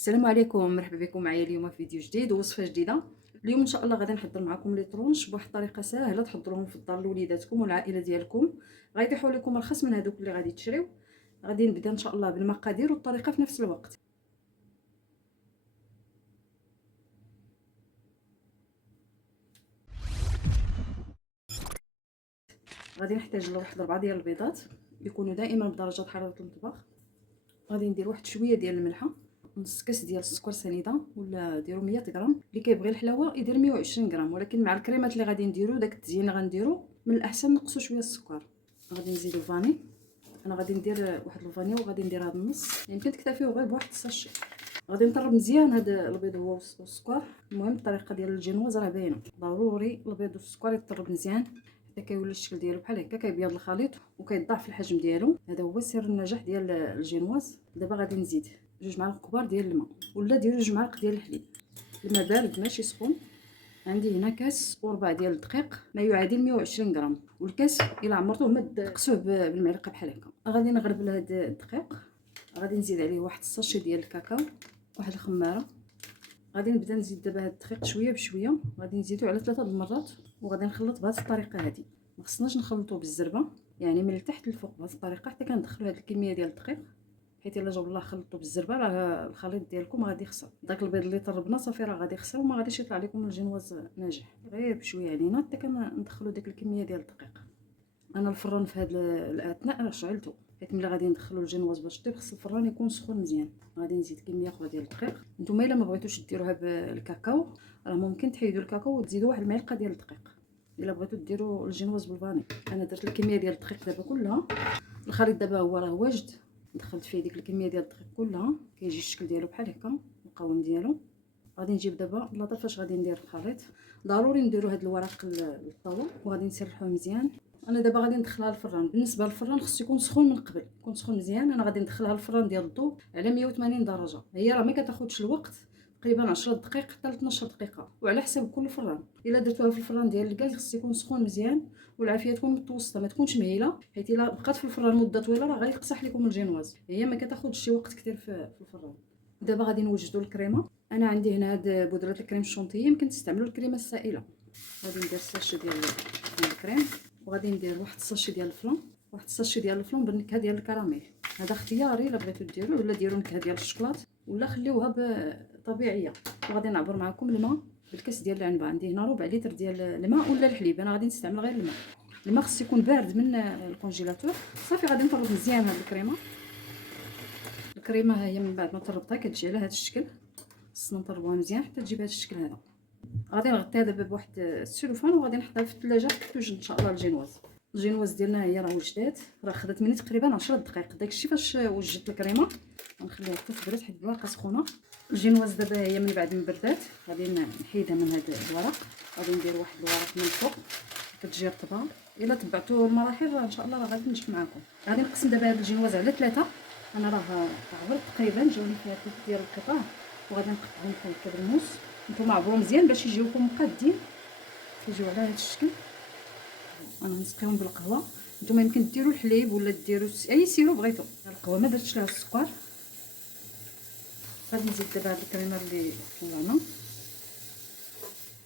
السلام عليكم، مرحبا بكم معايا اليوم في فيديو جديد ووصفه جديده. اليوم ان شاء الله غادي نحضر معكم لي طرونش بواحد الطريقه ساهله تحضروهم في الدار لوليداتكم والعائله ديالكم. غيطيحوا لكم رخص من هذوك اللي غادي تشريو. غادي نبدا ان شاء الله بالمقادير والطريقه في نفس الوقت. غادي نحتاج لواحد 4 ديال البيضات يكونوا دائما بدرجه حراره المطبخ. غادي ندير واحد شويه ديال الملحه، نص كاس ديال السكر سنيده ولا ديروا 100 غرام. اللي كيبغي الحلاوه يدير 120 غرام، ولكن مع الكريمات اللي غادي نديرو داك التزيين اللي غنديرو من الاحسن نقصوا شويه السكر. غادي نزيدو الفاني. انا غادي ندير واحد الفانيا وغادي ندير هذا النص، يمكن تكتفيو غير بواحد الساشي. غادي نطرب مزيان هذا البيض هو والسكر. المهم الطريقه ديال الجينواز راه باينه، ضروري البيض والسكر يطرب مزيان حتى كيولي الشكل ديالو بحال هكا، كيبيض الخليط وكيضاعف الحجم ديالو. هذا هو سر النجاح ديال الجينواز. دابا غادي نزيد 2 معالق كبار ديال الماء، ولا ديروا 2 معالق ديال الحليب. الماء بارد ماشي سخون. عندي هنا كاس وربع ديال الدقيق ما يعادل 120 غرام، والكاس الا عمرتوه ما تقسوه بالمعلقه بحال هكا. غادي نغربل هذا الدقيق. غادي نزيد عليه واحد الساشي ديال الكاكاو، واحد الخماره. غادي نبدا نزيد دابا هذا الدقيق شويه بشويه، غادي نزيدو على 3 المرات وغادي نخلط بهذه الطريقه هذه. ما خصناش نخلطو بالزربه، يعني من التحت للفوق بهذه الطريقه حتى كندخلو هذه الكميه ديال الدقيق، حيت الا جاو الله خلطو بالزربه راه الخليط ديالكم غادي يخسر. داك البيض اللي طربنا صافي راه غادي يخسر وما غاديش يطلع لكم الجينواز ناجح. غير بشويه علينا حتى كندخلو ديك الكميه ديال الدقيق. انا الفران في هذا الاثناء راه شعلته، حيت ملي غادي ندخلو الجينواز باش طيب خص الفران يكون سخون مزيان. غادي نزيد كميه اخرى ديال الدقيق. نتوما الا ما بغيتوش ديروها بالكاكاو راه ممكن تحيدوا الكاكاو وتزيدوا واحد المعلقه ديال الدقيق الا بغيتو ديروا الجينواز بالفاني. انا درت الكميه ديال الدقيق دابا كلها. الخليط دابا هو راه واجد، دخلت فيه ديك الكميه ديال الدقيق كلها، كيجي الشكل ديالو بحال هكا القوام ديالو. غادي نجيب دابا بلاطه فاش غادي ندير الخليط. ضروري نديرو هاد الورق للطاوه وغادي نسرحوه مزيان. انا دابا غادي ندخلها للفران. بالنسبه للفران خصو يكون سخون من قبل، يكون سخون مزيان. انا غادي ندخلها للفران ديال الضوء على 180 درجه. هي راه ما كتاخذش الوقت، تقريبا 10 دقائق حتى ل 12 دقيقه، وعلى حسب كل فران. الا درتوها في الفران ديال الغاز خصو يكون سخون مزيان والعافيه تكون متوسطه، ما تكونش مهيله، حيت الا بقات في الفران مده طويله راه غادي يقصح لكم الجينواز. هي ما كتاخذش شي وقت كثير في الفران. دابا غادي نوجدوا الكريمه. انا عندي هنا هاد بودره الكريم الشونتيي، يمكن تستعملوا الكريمه السائله. غادي ندير ساشي ديال الكريم، وغادي ندير واحد الساشي ديال الفلون، واحد الساشي ديال الفلون بالنكهه ديال الكراميل. هذا اختياري الا بغيتو ديروه، ولا ديروا نكهه ديال الشوكولات ولا خليوها طبيعيه. وغادي نعبر معكم الماء بالكاس ديال العنبه. عندي هنا ربع لتر ديال الماء ولا الحليب، انا غادي نستعمل غير الماء. الماء خص يكون بارد من الكونجيلاتور. صافي غادي نطرب مزيان هاد الكريمه. الكريمه هي من بعد ما طربتها كتجي على هذا الشكل. خصنا نطربوها مزيان حتى تجيب هذا الشكل هذا. غادي نغطيها دابا بواحد السلوفان وغادي نحطها في الثلاجه حتى توجد ان شاء الله الجينواز ديالنا. هي راه وجدات، راه خدات مني تقريبا 10 دقائق. داكشي فاش وجدت الكريمه. غنخليها حتى تبرد حيت البواقه سخونه. الجينواز دابا هي من بعد ما بردات غادي نحيدها من هذا الورق. غادي ندير واحد الورق من الفوق كتجي رطبه. الا تبعتوا المراحل ان شاء الله راه غادي تنجح معكم. غادي نقسم دابا هذا الجينواز على 3. انا راه عبرت تقريبا، جاوني فيها 3 ديال القطع، وغادي نقطعهم هكا بالنص. نتوما عبروا مزيان باش يجيوكم مقادين، كيجيو على هذا الشكل. انا نسقيهم بالقهوه. نتوما يمكن ديروا الحليب ولا ديروا اي سيرو بغيتو. القهوه ما درتش لها السكر. غادي نزيد دابا هاد الكريمه اللي طلعنا.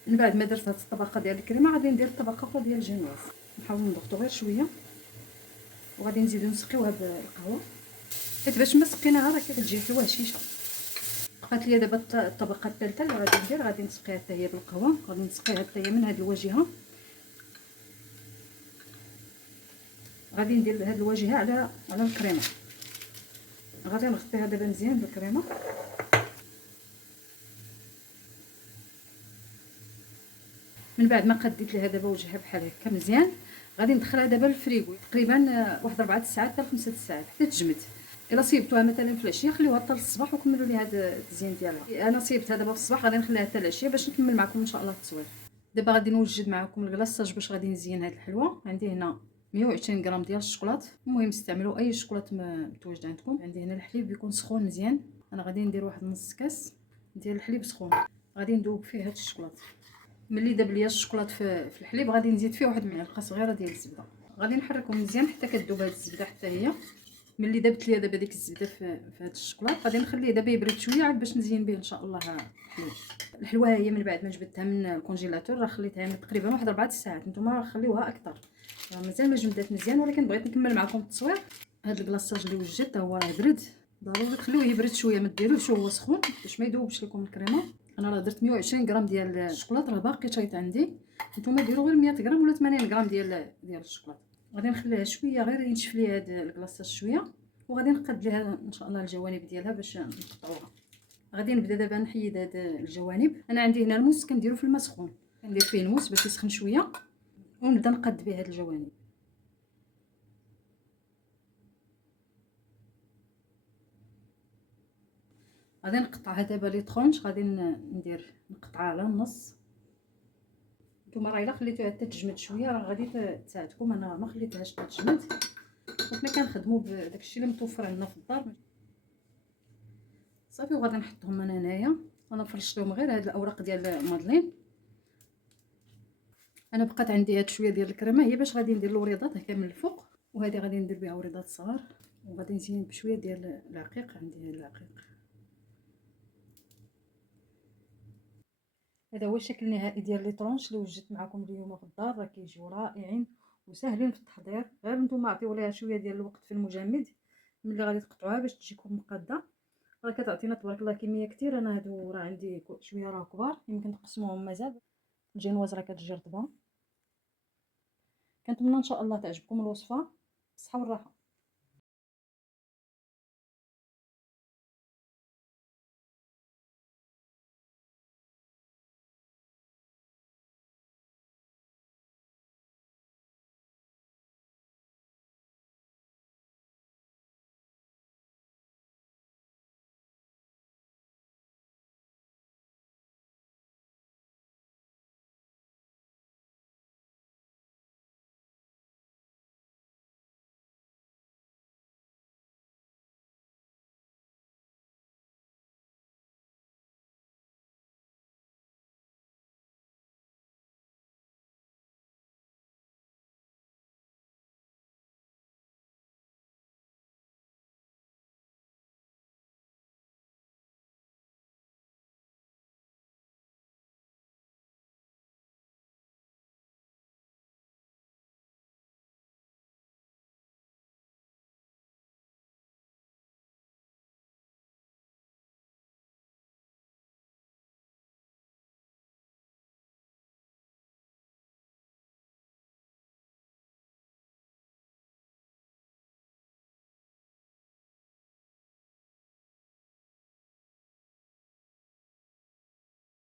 من بعد ما درت هاد الطبقه ديال الكريمه غادي ندير طبقه اخرى ديال الجينواز. نحاول نضغطو غير شويه وغادي نزيدو نسقيوها بالقهوه، حيت باش ما سقيناها راه كتجي حلوه هشيشه. بقات لي دابا الطبقه الثالثه اللي غادي ندير، غادي نسقيها حتى هي بالقهوه. غادي نسقيها حتى هي من هاد الواجهه. غادي ندير هاد الواجهه على الكريمه. غادي نغطيها دابا مزيان بالكريمه. من بعد ما قديت لها دابا وجهها بحال هكا مزيان، غادي ندخلها دابا للفريغو تقريبا واحد 4 ساعات حتى 5 ساعات حتى تجمد. الا صيبتوها مثلا في العشيه خليوها حتى للصباح وكملوا ليها هذا التزيين ديالها. انا صيبتها دابا في الصباح، غادي نخليها حتى العشيه باش نكمل معكم ان شاء الله التصوير. دابا غادي نوجد معكم الكلاصاج باش غادي نزين هذه الحلوه. عندي هنا 120 غرام ديال الشوكولات. المهم استعملوا اي شوكولات متواجد عندكم. عندي هنا الحليب يكون سخون مزيان. انا غادي ندير واحد نص كاس ديال الحليب سخون. غادي ندوب فيه هاد الشوكولات. ملي داب ليا الشوكولات في الحليب غادي نزيد فيه واحد المعلقه صغيره ديال الزبده. غادي نحركهم مزيان حتى كتذوب هاد الزبده حتى هي. ملي دابت ليا دابا ديك الزبده في هذا الشوكولات غادي نخليه دابا يبرد شويه عاد باش نزين به ان شاء الله الحلو. الحلوه هي من بعد ما جبدتها من الكونجيلاتور راه خليتها تقريبا واحد 4 ساعات. نتوما خليوها اكثر، مازال ما جمدات مزيان، ولكن بغيت نكمل معكم التصوير. هذا الكلاصاج اللي وجدت حتى هو راه برد، ضروري تخليوه يبرد شويه، ما ديروش هو سخون باش ما يذوبش لكم الكريمه. انا راه درت 120 غرام ديال الشوكولاط، راه باقي شايط عندي. نتوما ديروا غير 100 غرام ولا 80 غرام ديال الشوكولاط. غادي نخليها شويه غير ينشف ليا هذا الكلاصاج شويه، وغادي نقاد ليها ان شاء الله الجوانب ديالها باش نقطعوها. غادي نبدا دابا نحيد هاد الجوانب. انا عندي هنا الموس كنديرو في الماء سخون، كندير فيه الموس باش يسخن شويه ونبدا نقاد به هاد الجوانب. غادي نقطعها دابا لي طرونش، غادي ندير نقطعها على النص. نتوما راه الا خليتوها حتى تجمد شويه راه غادي تساعدكم. انا ما خليتهاش تجمد، وحنا كنخدموا بداكشي اللي متوفر عندنا في الدار صافي. وغادي نحطهم انا هنايا. انا فرشتهم غير هاد الاوراق ديال المادلين. انا بقات عندي هاد شويه ديال الكريمه، هي باش غادي ندير الوريضات هكا من الفوق، وهذه غادي ندير بها وريضات صغار، وغادي نزين بشويه ديال العقيق. عندي هاد العقيق. هذا هو الشكل النهائي ديال لي طرونش اللي وجدت معكم اليوم في الدار. راه كيجيو رائعين وساهلين في التحضير، غير نتوما عطيو ليها شويه ديال الوقت في المجمد ملي غادي تقطعوها باش تجيكم مقاده. راه كتعطينا تبارك الله كميه كثير. انا هادو راه عندي شويه راه كبار، يمكن نقسموهم مازال. الجينواز راه كتجي رطبه. كنتمنى ان شاء الله تعجبكم الوصفه. بالصحه والراحه.